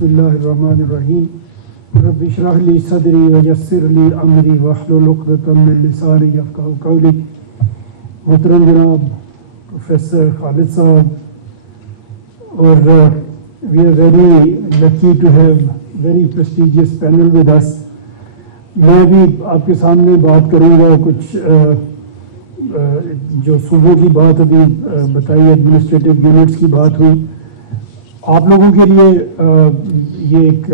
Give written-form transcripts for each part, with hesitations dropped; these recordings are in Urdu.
بسم اللہ الرحمن الرحیم رب اشرح لی صدری ویسر لی امری واحلل عقدۃ من لسانی یفقہوا قولی. محترم جناب پروفیسر خالد صاحب, اور we are very lucky to have very prestigious panel with us. میں بھی آپ کے سامنے بات کروں گا کچھ جو صوبوں کی بات ابھی بتائی, ایڈمنسٹریٹو یونٹس کی بات ہوئی. آپ لوگوں کے لیے یہ ایک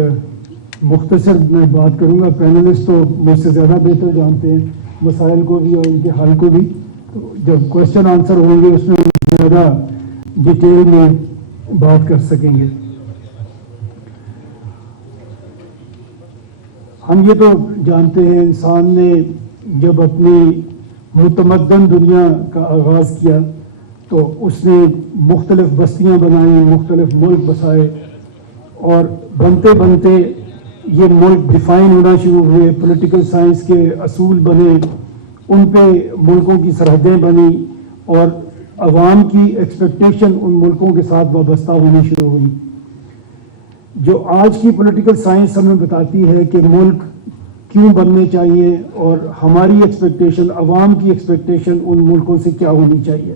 مختصر میں بات کروں گا. پینلسٹ تو مجھ سے زیادہ بہتر جانتے ہیں مسائل کو بھی اور ان کے حل کو بھی, تو جب کوشچن آنسر ہوں گے اس میں زیادہ ڈیٹیل میں بات کر سکیں گے. ہم یہ تو جانتے ہیں انسان نے جب اپنی متمدن دنیا کا آغاز کیا تو اس نے مختلف بستیاں بنائیں, مختلف ملک بسائے, اور بنتے بنتے یہ ملک ڈیفائن ہونا شروع ہوئے. پولیٹیکل سائنس کے اصول بنے, ان پہ ملکوں کی سرحدیں بنی, اور عوام کی ایکسپیکٹیشن ان ملکوں کے ساتھ وابستہ ہونی شروع ہوئی. جو آج کی پولیٹیکل سائنس ہمیں بتاتی ہے کہ ملک کیوں بننے چاہیے اور ہماری ایکسپیکٹیشن, عوام کی ایکسپیکٹیشن ان ملکوں سے کیا ہونی چاہیے,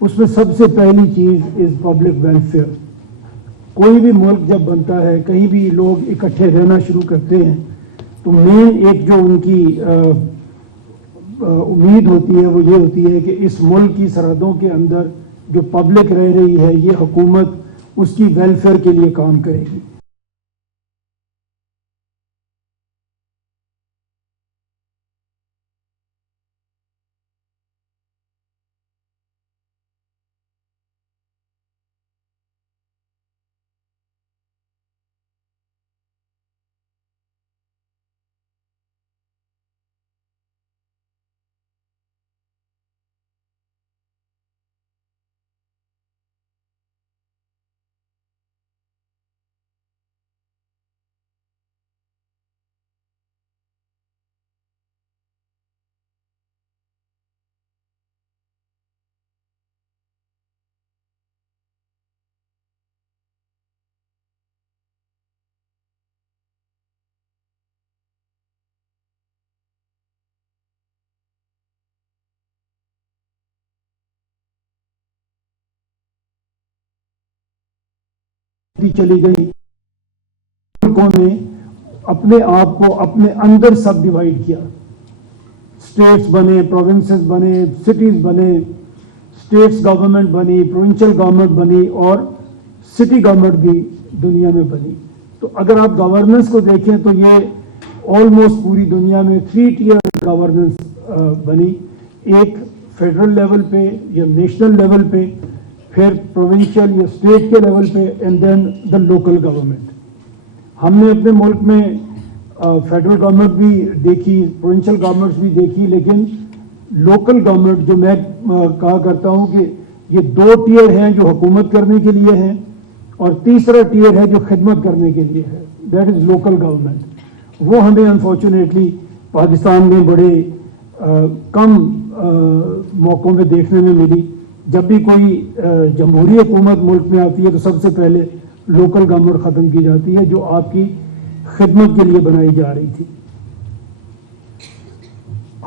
اس میں سب سے پہلی چیز از پبلک ویلفیئر. کوئی بھی ملک جب بنتا ہے, کہیں بھی لوگ اکٹھے رہنا شروع کرتے ہیں, تو مین ایک جو ان کی امید ہوتی ہے وہ یہ ہوتی ہے کہ اس ملک کی سرحدوں کے اندر جو پبلک رہ رہی ہے, یہ حکومت اس کی ویلفیئر کے لیے کام کرے گی. چلی گئی, ملکوں نے اپنے آپ کو اپنے اندر سب ڈیوائڈ کیا. اسٹیٹس بنے, پروونسز بنے, سٹیز بنے, اسٹیٹس گورنمنٹ بنی, پروونشل گورنمنٹ بنی, اور سٹی گورنمنٹ بھی دنیا میں بنی. تو اگر آپ گورننس کو دیکھیں تو یہ آلموسٹ پوری دنیا میں 3 ٹیئر گورننس بنی. ایک فیڈرل لیول پہ یا نیشنل لیول پہ, پھر پروونشل یا اسٹیٹ کے لیول پہ, and then the local government. ہم نے اپنے ملک میں فیڈرل گورنمنٹ بھی دیکھی, پروونشل گورنمنٹس بھی دیکھی, لیکن لوکل گورنمنٹ جو میں کہا کرتا ہوں کہ یہ 2 ٹیئر ہیں جو حکومت کرنے کے لیے ہیں, اور تیسرا ٹیئر ہے جو خدمت کرنے کے لیے ہے, دیٹ از لوکل گورنمنٹ. وہ ہمیں انفارچونیٹلی پاکستان میں بڑے کم موقعوں پہ دیکھنے میں ملی. جب بھی کوئی جمہوری حکومت ملک میں آتی ہے تو سب سے پہلے لوکل گورنمنٹ ختم کی جاتی ہے, جو آپ کی خدمت کے لیے بنائی جا رہی تھی.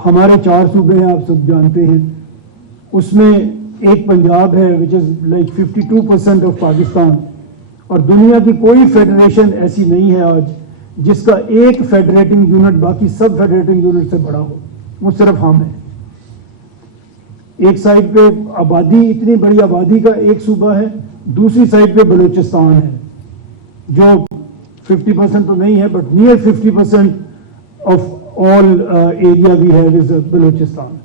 ہمارے 4 صوبے ہیں, آپ سب جانتے ہیں. اس میں ایک پنجاب ہے which is like 52% of Pakistan, اور دنیا کی کوئی فیڈریشن ایسی نہیں ہے آج جس کا ایک فیڈریٹنگ یونٹ باقی سب فیڈریٹنگ یونٹ سے بڑا ہو. وہ صرف ہم ہیں. ایک سائڈ پہ آبادی, اتنی بڑی آبادی کا ایک صوبہ ہے, دوسری سائڈ پہ بلوچستان ہے جو 50% تو نہیں ہے but near 50% of all area we have is Balochistan.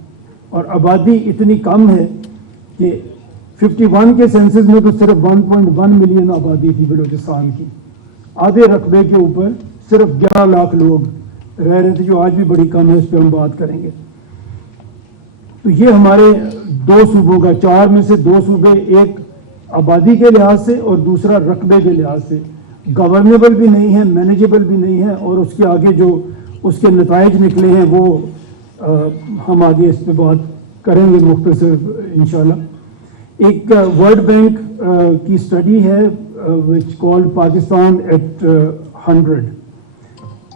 اور آبادی اتنی کم ہے کہ 51 کے سینسس میں تو صرف 1.1 ملین آبادی تھی بلوچستان کی. آدھے رقبے کے اوپر صرف 11 لاکھ لوگ رہ رہے تھے, جو آج بھی بڑی کم ہے, اس پہ ہم بات کریں گے. تو یہ ہمارے 2 صوبوں کا, 4 میں سے 2 صوبے, ایک آبادی کے لحاظ سے اور دوسرا رقبے کے لحاظ سے گورنیبل بھی نہیں ہے, مینیجیبل بھی نہیں ہے, اور اس کے آگے جو اس کے نتائج نکلے ہیں وہ ہم آگے اس پہ بات کریں گے مختصر انشاءاللہ. ایک ورلڈ بینک کی اسٹڈی ہے which called Pakistan at 100,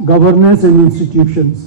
governance and institutions.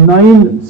9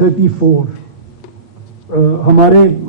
34.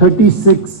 36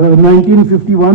1951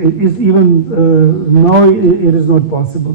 is even now it is not possible.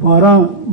12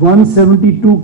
172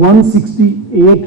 168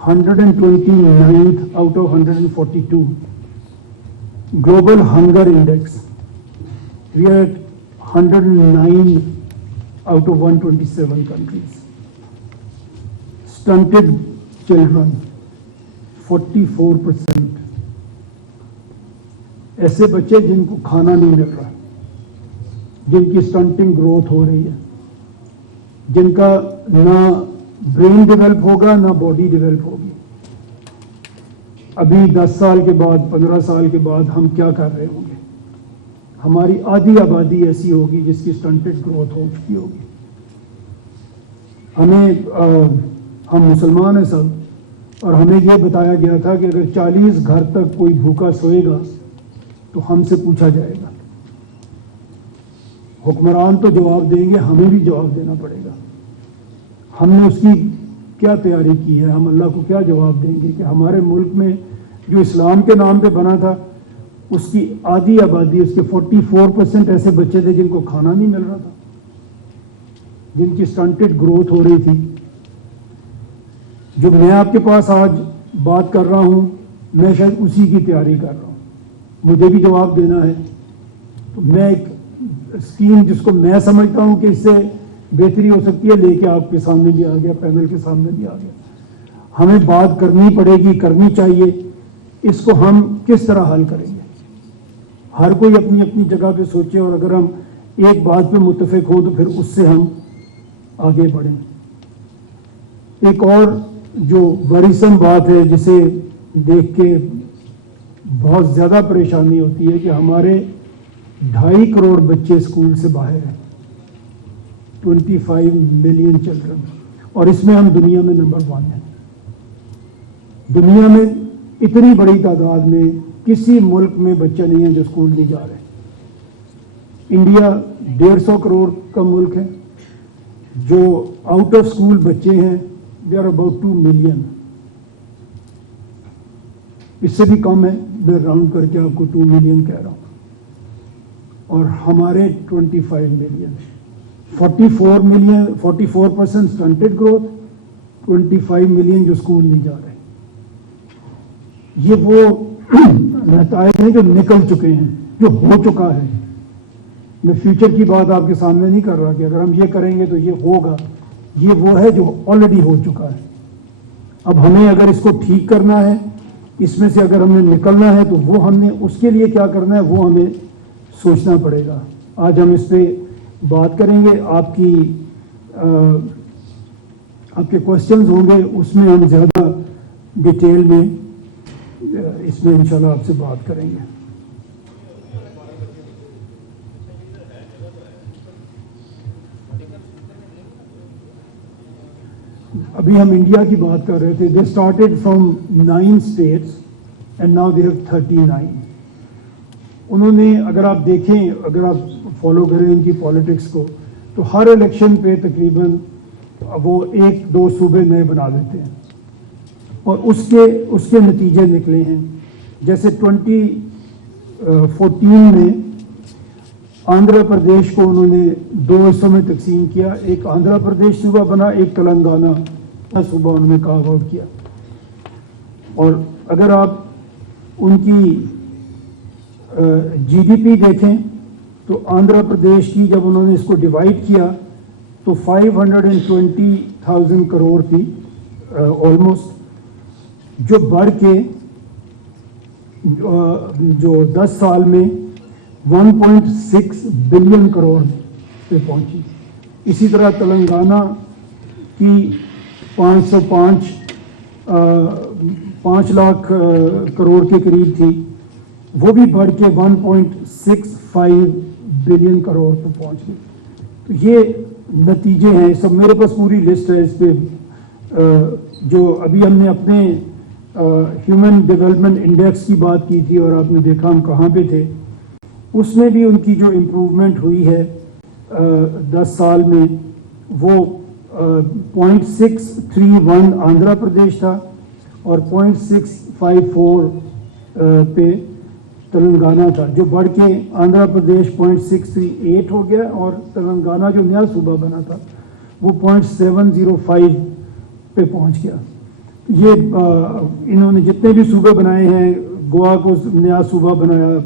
129th out of 142. Global hunger index, we are at 109 out of 127 countries. Stunted children, 44% ایسے بچے جن کو کھانا نہیں مل رہا، جن کی سٹنٹنگ گروتھ ہو رہی ہے، جن کا نہ برین ڈیولپ ہوگا نہ باڈی ڈیولپ ہوگی. ابھی 10 سال کے بعد 15 سال کے بعد ہم کیا کر رہے ہوں گے؟ ہماری آدھی آبادی ایسی ہوگی جس کی سٹنٹڈ گروتھ ہو چکی ہوگی. ہم مسلمان ہیں سب، اور ہمیں یہ بتایا گیا تھا کہ اگر 40 گھر تک کوئی بھوکا سوئے گا تو ہم سے پوچھا جائے گا. حکمران تو جواب دیں گے، ہمیں بھی جواب دینا پڑے گا. ہم نے اس کی کیا تیاری کی ہے؟ ہم اللہ کو کیا جواب دیں گے کہ ہمارے ملک میں جو اسلام کے نام پہ بنا تھا اس کی آدھی آبادی، اس کے 44% ایسے بچے تھے جن کو کھانا نہیں مل رہا تھا، جن کی سٹنٹڈ گروتھ ہو رہی تھی. جو میں آپ کے پاس آج بات کر رہا ہوں، میں شاید اسی کی تیاری کر رہا ہوں. مجھے بھی جواب دینا ہے. تو میں ایک اسکیم جس کو میں سمجھتا ہوں کہ اس سے بہتری ہو سکتی ہے لے کے آپ کے سامنے بھی آ گیا، پینل کے سامنے بھی آ گیا. ہمیں بات کرنی پڑے گی، کرنی چاہیے. اس کو ہم کس طرح حل کریں گے؟ ہر کوئی اپنی اپنی جگہ پہ سوچے، اور اگر ہم ایک بات پہ متفق ہوں تو پھر اس سے ہم آگے بڑھیں. ایک اور جو ورثم بات ہے جسے دیکھ کے بہت زیادہ پریشانی ہوتی ہے کہ ہمارے 2.5 کروڑ بچے اسکول سے باہر ہیں، 25 ملین چلڈرن، اور اس میں ہم دنیا میں نمبر 1 ہیں. دنیا میں اتنی بڑی تعداد میں کسی ملک میں بچہ نہیں ہے جو اسکول نہیں جا رہے. انڈیا 150 کروڑ کا ملک ہے، جو آؤٹ آف اسکول بچے ہیں دے آر اباؤٹ 2 ملین. اس سے بھی کم ہے، میں راؤنڈ کر کے آپ کو 2 ملین کہہ رہا ہوں. اور ہمارے 25 ملین، 44% سٹنٹڈ گروتھ، 25 ملین جو اسکول نہیں جا رہے. یہ وہ نتائج ہیں جو نکل چکے ہیں، جو ہو چکا ہے. میں فیوچر کی بات آپ کے سامنے نہیں کر رہا کہ اگر ہم یہ کریں گے تو یہ ہوگا. یہ وہ ہے جو آلریڈی ہو چکا ہے. اب ہمیں اگر اس کو ٹھیک کرنا ہے، اس میں سے اگر ہمیں نکلنا ہے، تو وہ ہم نے اس کے لیے کیا کرنا ہے وہ ہمیں سوچنا پڑے گا. آج ہم اس پہ بات کریں گے. آپ کے کوشچنز ہوں گے، اس میں ہم زیادہ ڈیٹیل میں اس میں انشاءاللہ آپ سے بات کریں گے. ابھی ہم انڈیا کی بات کر رہے تھے. They started from 9 states and now they have 39. انہوں نے، اگر آپ دیکھیں، اگر آپ فالو کریں ان کی پالیٹکس کو، تو ہر الیکشن پہ تقریباً وہ 1-2 صوبے نئے بنا دیتے ہیں، اور اس کے نتیجے نکلے ہیں. جیسے 2014 میں آندھرا پردیش کو انہوں نے 2 حصوں میں تقسیم کیا. ایک آندھرا پردیش صوبہ بنا، ایک تلنگانہ صوبہ انہوں نے کارو آؤٹ کیا. اور اگر آپ ان کی جی ڈی پی دیکھیں تو آندھرا پردیش کی جب انہوں نے اس کو ڈیوائڈ کیا تو 520,000 کروڑ تھی آلموسٹ، جو بڑھ کے جو 10 سال میں 1.6 بلین کروڑ پہ پہنچی. اسی طرح تلنگانہ کی 5 لاکھ کروڑ کے قریب تھی، وہ بھی بڑھ کے 1.65 بلین کروڑ پہ پہنچ گئی. تو یہ نتیجے ہیں. سب میرے پاس پوری لسٹ ہے اس پہ. جو ابھی ہم نے اپنے ہیومن ڈیولپمنٹ انڈیکس کی بات کی تھی، اور آپ نے دیکھا ہم کہاں پہ تھے. اس میں بھی ان کی جو امپروومنٹ ہوئی ہے 10 سال میں، وہ 0.631 آندھرا پردیش تھا اور 0.654 پہ تلنگانہ تھا، جو بڑھ کے آندھرا پردیش 0.638 ہو گیا، اور تلنگانہ جو نیا صوبہ بنا تھا وہ 0.705 پہ پہنچ گیا. یہ انہوں نے جتنے بھی صوبے بنائے ہیں، گوا کو نیا صوبہ بنایا،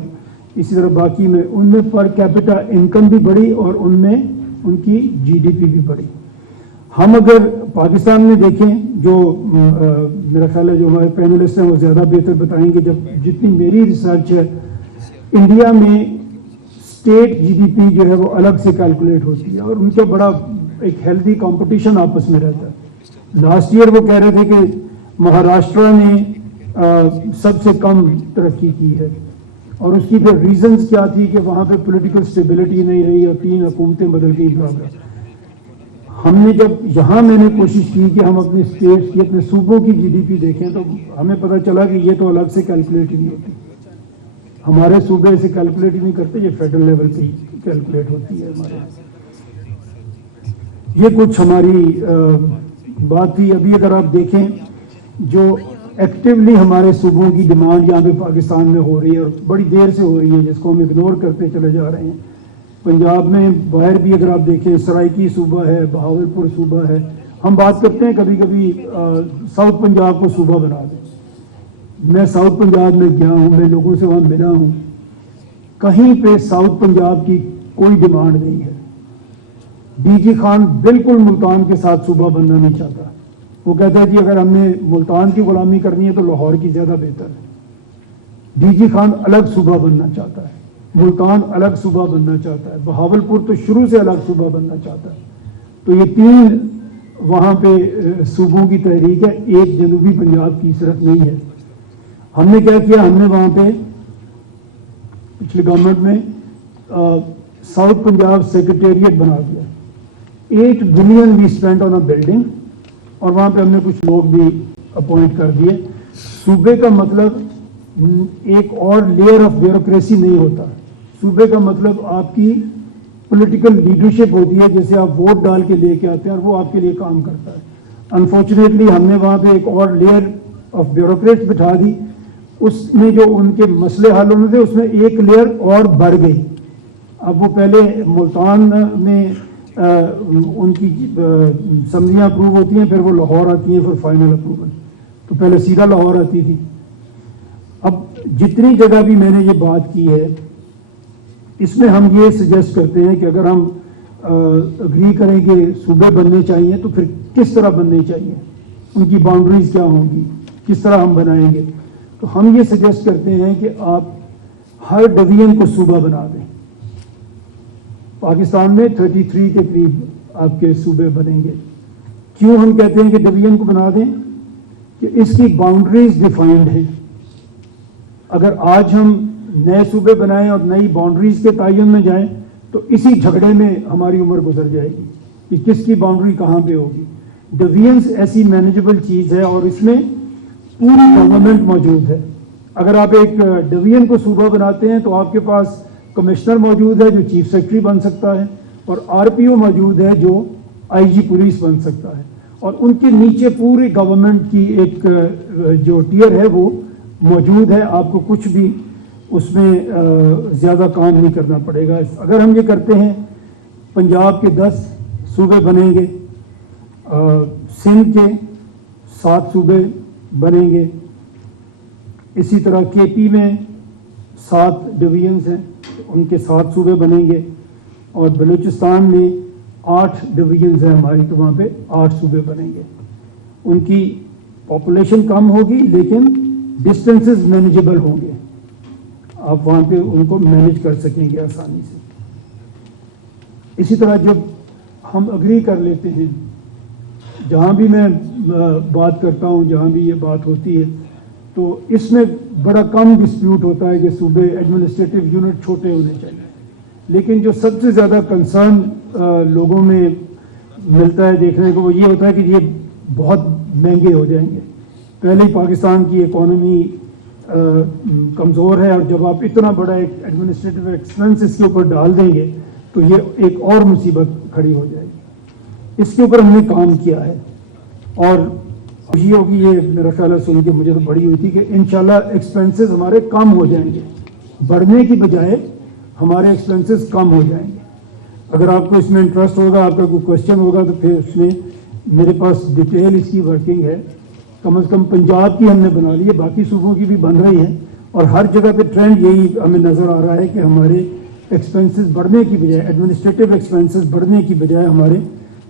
اسی طرح باقی میں ان میں پر کیپٹا انکم بھی بڑھی اور ان میں ان کی جی ڈی پی بھی بڑھی. ہم اگر پاکستان میں دیکھیں جو میرا خیال ہے جو ہمارے پینلسٹ ہیں وہ زیادہ بہتر بتائیں گے، جتنی میری ریسرچ ہے انڈیا میں اسٹیٹ جی ڈی پی جو ہے وہ الگ سے کیلکولیٹ ہوتی ہے اور ان کا بڑا ایک ہیلدی کمپٹیشن آپس میں رہتا ہے. لاسٹ ایئر وہ کہہ رہے تھے کہ مہاراشٹرا نے سب سے کم ترقی کی ہے اور اس کی پھر ریزنز کیا تھی کہ وہاں پہ پولیٹیکل اسٹیبلٹی نہیں رہی اور 3 حکومتیں بدل گئی. ہم نے جب یہاں میں نے کوشش کی کہ ہم اپنے اسٹیٹس کی اپنے صوبوں کی جی ڈی پی دیکھیں تو ہمیں پتہ چلا کہ یہ تو الگ سے کیلکولیٹ ہی نہیں ہوتی. ہمارے صوبے اسے کیلکولیٹ ہی نہیں کرتے، یہ فیڈرل لیول پہ کیلکولیٹ ہوتی ہے ہمارے. یہ کچھ ہماری بات تھی. ابھی اگر آپ دیکھیں جو ایکٹیولی ہمارے صوبوں کی ڈیمانڈ یہاں پہ پاکستان میں ہو رہی ہے اور بڑی دیر سے ہو رہی ہے جس کو ہم اگنور کرتے چلے جا رہے ہیں. پنجاب میں باہر بھی اگر آپ دیکھیں سرائکی صوبہ ہے، بہاولپور صوبہ ہے. ہم بات کرتے ہیں کبھی کبھی ساؤتھ پنجاب کو صوبہ بنا دیں. میں ساؤتھ پنجاب میں گیا ہوں، میں لوگوں سے وہاں ملا ہوں، کہیں پہ ساؤتھ پنجاب کی کوئی ڈیمانڈ نہیں ہے. ڈی جی خان بالکل ملتان کے ساتھ صوبہ بننا نہیں چاہتا. وہ کہتا ہے جی اگر ہم نے ملتان کی غلامی کرنی ہے تو لاہور کی زیادہ بہتر ہے. ڈی جی خان الگ صوبہ بننا چاہتا ہے، ملتان الگ صوبہ بننا چاہتا ہے، بہاولپور تو شروع سے الگ صوبہ بننا چاہتا ہے. تو یہ 3 وہاں پہ صوبوں کی تحریک ہے، ایک جنوبی پنجاب کی صرف نہیں ہے. ہم نے کیا کیا، ہم نے وہاں پہ پچھلی گورنمنٹ میں ساؤتھ پنجاب سیکریٹریٹ بنا دیا. 8 billion we spend on a building اور وہاں پہ ہم نے کچھ لوگ بھی اپوائنٹ کر دیے. صوبے کا مطلب ایک اور لیئر آف بیوروکریسی نہیں ہوتا. صوبے کا مطلب آپ کی پولیٹیکل لیڈرشپ ہوتی ہے جیسے آپ ووٹ ڈال کے لے کے آتے ہیں اور وہ آپ کے لیے کام کرتا ہے. انفارچونیٹلی ہم نے وہاں پہ ایک اور لیئر آف بیوروکریٹس بٹھا دی. اس میں جو ان کے مسئلے حل ہونے تھے اس میں ایک لیئر اور بڑھ گئی. اب وہ پہلے ملتان میں ان کی سمجھیاں اپروو ہوتی ہیں، پھر وہ لاہور آتی ہیں، پھر فائنل اپروول. تو پہلے سیدھا لاہور آتی تھی. اب جتنی جگہ بھی میں نے یہ بات کی ہے اس میں ہم یہ سجیسٹ کرتے ہیں کہ اگر ہم اگری کریں کہ صوبے بننے چاہیے تو پھر کس طرح بننے چاہیے، ان کی باؤنڈریز کیا ہوں گی، کس طرح ہم بنائیں گے. تو ہم یہ سجیسٹ کرتے ہیں کہ آپ ہر ڈویژن کو صوبہ بنا دیں. پاکستان میں 33 کے قریب آپ کے صوبے بنیں گے. کیوں ہم کہتے ہیں کہ ڈویژن کو بنا دیں؟ کہ اس کی باؤنڈریز ڈیفائنڈ ہیں. اگر آج ہم نئے صوبے بنائیں اور نئی باؤنڈریز کے تعین میں جائیں تو اسی جھگڑے میں ہماری عمر گزر جائے گی کہ کس کی باؤنڈری کہاں پہ ہوگی. ڈویژنز ایسی مینیجبل چیز ہے اور اس میں پوری گورنمنٹ موجود ہے. اگر آپ ایک ڈویژن کو صوبہ بناتے ہیں تو آپ کے پاس کمشنر موجود ہے جو چیف سیکرٹری بن سکتا ہے اور آر پی او موجود ہے جو آئی جی پولیس بن سکتا ہے اور ان کے نیچے پوری گورنمنٹ کی ایک جو ٹیئر ہے وہ موجود ہے. آپ کو کچھ بھی اس میں زیادہ کام نہیں کرنا پڑے گا. اگر ہم یہ کرتے ہیں پنجاب کے 10 صوبے بنیں گے، سندھ کے 7 صوبے بنیں گے، اسی طرح کے پی میں 7 ڈویژنز ہیں ان کے 7 صوبے بنیں گے اور بلوچستان میں 8 ڈویژنز ہیں ہماری تو وہاں پہ 8 صوبے بنیں گے. ان کی پاپولیشن کم ہوگی لیکن ڈسٹینسز مینیجبل ہوں گے. آپ وہاں پہ ان کو مینیج کر سکیں گے آسانی سے. اسی طرح جب ہم اگری کر لیتے ہیں، جہاں بھی میں بات کرتا ہوں جہاں بھی یہ بات ہوتی ہے تو اس میں بڑا کم ڈسپیوٹ ہوتا ہے کہ صوبے ایڈمنسٹریٹو یونٹ چھوٹے ہونے چاہیے. لیکن جو سب سے زیادہ کنسرن لوگوں میں ملتا ہے دیکھنے کو وہ یہ ہوتا ہے کہ یہ بہت مہنگے ہو جائیں گے. پہلے ہی پاکستان کی اکانومی کمزور ہے اور جب آپ اتنا بڑا ایک ایڈمنسٹریٹو ایکسپنس اس کے اوپر ڈال دیں گے تو یہ ایک اور مصیبت کھڑی ہو جائے گی. اس کے اوپر ہم نے کام کیا ہے اور خوشی ہوگی یہ میرا خیال ہے سن کے مجھے تو بڑی ہوئی تھی کہ انشاءاللہ ایکسپنسز ہمارے کم ہو جائیں گے، بڑھنے کی بجائے ہمارے ایکسپنسز کم ہو جائیں گے. اگر آپ کو اس میں انٹرسٹ ہوگا، آپ کا کوئی کوشچن ہوگا تو پھر اس میں میرے پاس ڈیٹیل اس کی ورکنگ ہے. کم از کم پنجاب کی ہم نے بنا لی ہے، باقی صوبوں کی بھی بن رہی ہے اور ہر جگہ پہ ٹرینڈ یہی ہمیں نظر آ رہا ہے کہ ہمارے ایکسپنسز بڑھنے کی بجائے، ایڈمنسٹریٹو ایکسپنسز بڑھنے کی بجائے ہمارے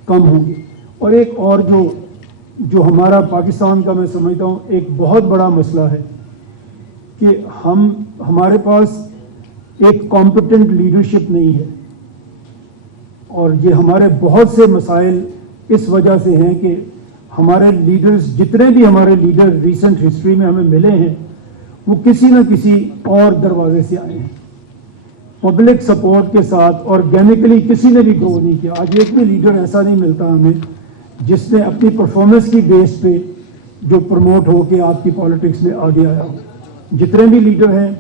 کم ہوں گے. اور ایک اور جو ہمارا پاکستان کا میں سمجھتا ہوں ایک بہت بڑا مسئلہ ہے کہ ہمارے پاس ایک کمپیٹنٹ لیڈرشپ نہیں ہے، اور یہ ہمارے بہت سے مسائل اس وجہ سے ہیں کہ ہمارے لیڈرز، جتنے بھی ہمارے لیڈر ریسنٹ ہسٹری میں ہمیں ملے ہیں، وہ کسی نہ کسی اور دروازے سے آئے ہیں، پبلک سپورٹ کے ساتھ آرگینکلی کسی نے بھی گرو نہیں کیا۔ آج ایک بھی لیڈر ایسا نہیں ملتا ہمیں جس نے اپنی پرفارمنس کی بیس پہ جو پروموٹ ہو کے آپ کی پالیٹکس میں آگے آیا ہو۔ جتنے بھی لیڈر ہیں،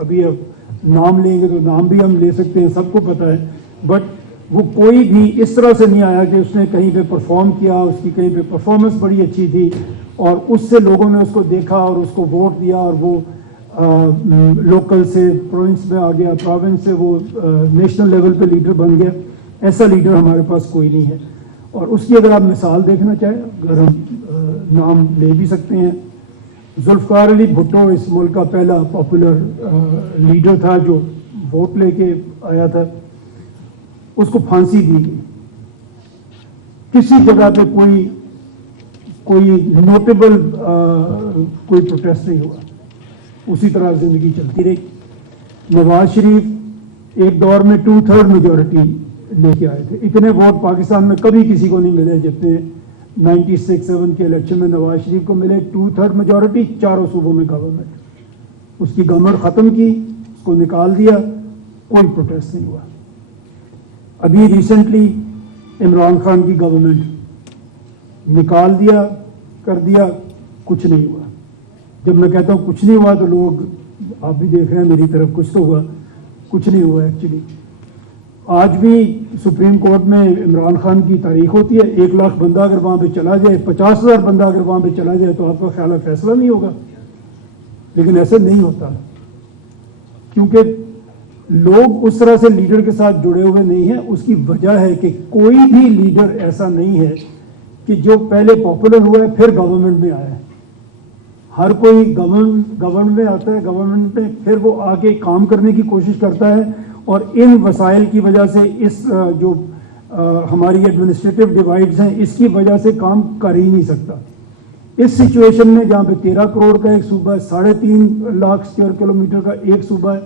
ابھی اب نام لیں گے تو نام بھی ہم لے سکتے ہیں، سب کو پتہ ہے، بٹ وہ کوئی بھی اس طرح سے نہیں آیا کہ اس نے کہیں پہ پرفارم کیا، اس کی کہیں پہ پرفارمنس بڑی اچھی تھی اور اس سے لوگوں نے اس کو دیکھا اور اس کو ووٹ دیا اور وہ لوکل سے پروونس میں آ گیا، پروونس سے وہ نیشنل لیول پہ لیڈر بن گیا۔ ایسا لیڈر ہمارے پاس کوئی نہیں ہے، اور اس کی اگر آپ مثال دیکھنا چاہیں، اگر ہم نام لے بھی سکتے ہیں، ذوالفقار علی بھٹو اس ملک کا پہلا پاپولر لیڈر تھا جو ووٹ لے کے آیا تھا، اس کو پھانسی دی گئی، کسی جگہ پہ کوئی نوٹیبل کوئی پروٹیسٹ نہیں ہوا، اسی طرح زندگی چلتی رہی۔ نواز شریف ایک دور میں 2/3 میجورٹی لے کے آئے تھے، اتنے ووٹ پاکستان میں کبھی کسی کو نہیں ملے جتنے 96-7 کے الیکشن میں نواز شریف کو ملے۔ 2/3 میجورٹی، چاروں صوبوں میں گورنمنٹ، اس کی گورنمنٹ ختم کی، اس کو نکال دیا، کوئی پروٹیسٹ نہیں ہوا۔ ابھی ریسنٹلی عمران خان کی گورنمنٹ نکال دیا، کر دیا، کچھ نہیں ہوا۔ جب میں کہتا ہوں کچھ نہیں ہوا تو لوگ آپ بھی دیکھ رہے ہیں میری طرف، کچھ تو ہوا، کچھ نہیں ہوا ایکچولی۔ آج بھی سپریم کورٹ میں عمران خان کی تاریخ ہوتی ہے، 1 لاکھ بندہ اگر وہاں پہ چلا جائے، 50,000 بندہ اگر وہاں پہ چلا جائے تو آپ کا خیال ہے فیصلہ نہیں ہوگا، لیکن ایسا نہیں ہوتا، کیونکہ لوگ اس طرح سے لیڈر کے ساتھ جڑے ہوئے نہیں ہیں۔ اس کی وجہ ہے کہ کوئی بھی لیڈر ایسا نہیں ہے کہ جو پہلے پاپولر ہوا ہے پھر گورنمنٹ میں آیا ہے۔ ہر کوئی گورنمنٹ میں آتا ہے، گورنمنٹ میں پھر وہ آ کے کام کرنے کی کوشش کرتا ہے، اور ان وسائل کی وجہ سے اس جو ہماری ایڈمنسٹریٹو ڈیوائڈز ہیں، اس کی وجہ سے کام کر ہی نہیں سکتا۔ اس سچویشن میں جہاں پہ 13 کروڑ کا ایک صوبہ ہے، 3.5 لاکھ اسکوائر کلومیٹر کا ایک صوبہ ہے،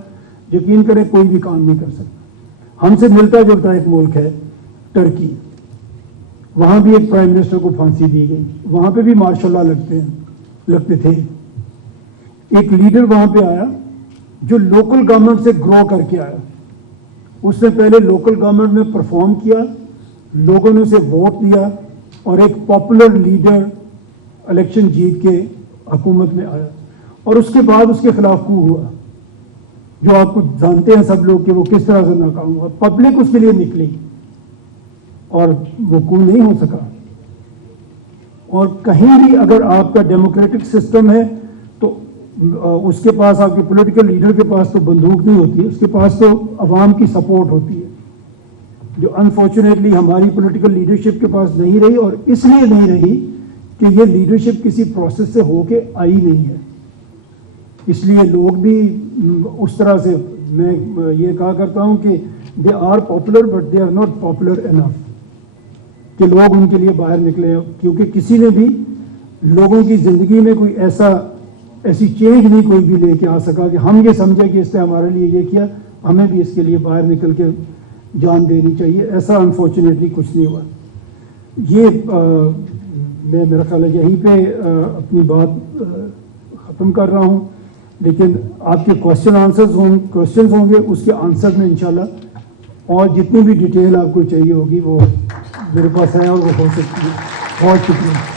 یقین کریں کوئی بھی کام نہیں کر سکتا۔ ہم سے ملتا جلتا ایک ملک ہے ٹرکی، وہاں بھی ایک پرائم منسٹر کو پھانسی دی گئی، وہاں پہ بھی مارشل لا لگتے تھے۔ ایک لیڈر وہاں پہ آیا جو لوکل گورنمنٹ سے گرو کر کے آیا، اس نے پہلے لوکل گورنمنٹ میں پرفارم کیا، لوگوں نے اسے ووٹ دیا، اور ایک پاپولر لیڈر الیکشن جیت کے حکومت میں آیا، اور اس کے بعد اس کے خلاف کو ہوا، جو آپ کو جانتے ہیں سب لوگ کہ وہ کس طرح سے ناکام ہوا۔ پبلک اس کے لیے نکلی اور وہ کو نہیں ہو سکا۔ اور کہیں بھی اگر آپ کا ڈیموکریٹک سسٹم ہے تو اس کے پاس، آپ کے پولیٹیکل لیڈر کے پاس تو بندوق نہیں ہوتی ہے، اس کے پاس تو عوام کی سپورٹ ہوتی ہے، جو انفارچونیٹلی ہماری پولیٹیکل لیڈرشپ کے پاس نہیں رہی، اور اس لیے نہیں رہی کہ یہ لیڈرشپ کسی پروسیس سے ہو کے آئی نہیں ہے۔ اس لیے لوگ بھی اس طرح سے، میں یہ کہا کرتا ہوں کہ they are popular but they are not popular enough, کہ لوگ ان کے لیے باہر نکلے، کیونکہ کسی نے بھی لوگوں کی زندگی میں کوئی ایسی چینج نہیں کوئی بھی لے کے آ سکا کہ ہم یہ سمجھے کہ اس نے ہمارے لیے یہ کیا، ہمیں بھی اس کے لیے باہر نکل کے جان دینی چاہیے۔ ایسا انفارچونیٹلی کچھ نہیں ہوا۔ یہ میں میرا خیال ہے یہیں پہ اپنی بات ختم کر رہا ہوں، لیکن آپ کے کوشچنز ہوں گے، اس کے آنسر میں انشاءاللہ اور جتنی بھی ڈیٹیل آپ کو چاہیے ہوگی وہ میرے پاس ہے اور وہ ہو سکتی ہے۔ بہت شکریہ۔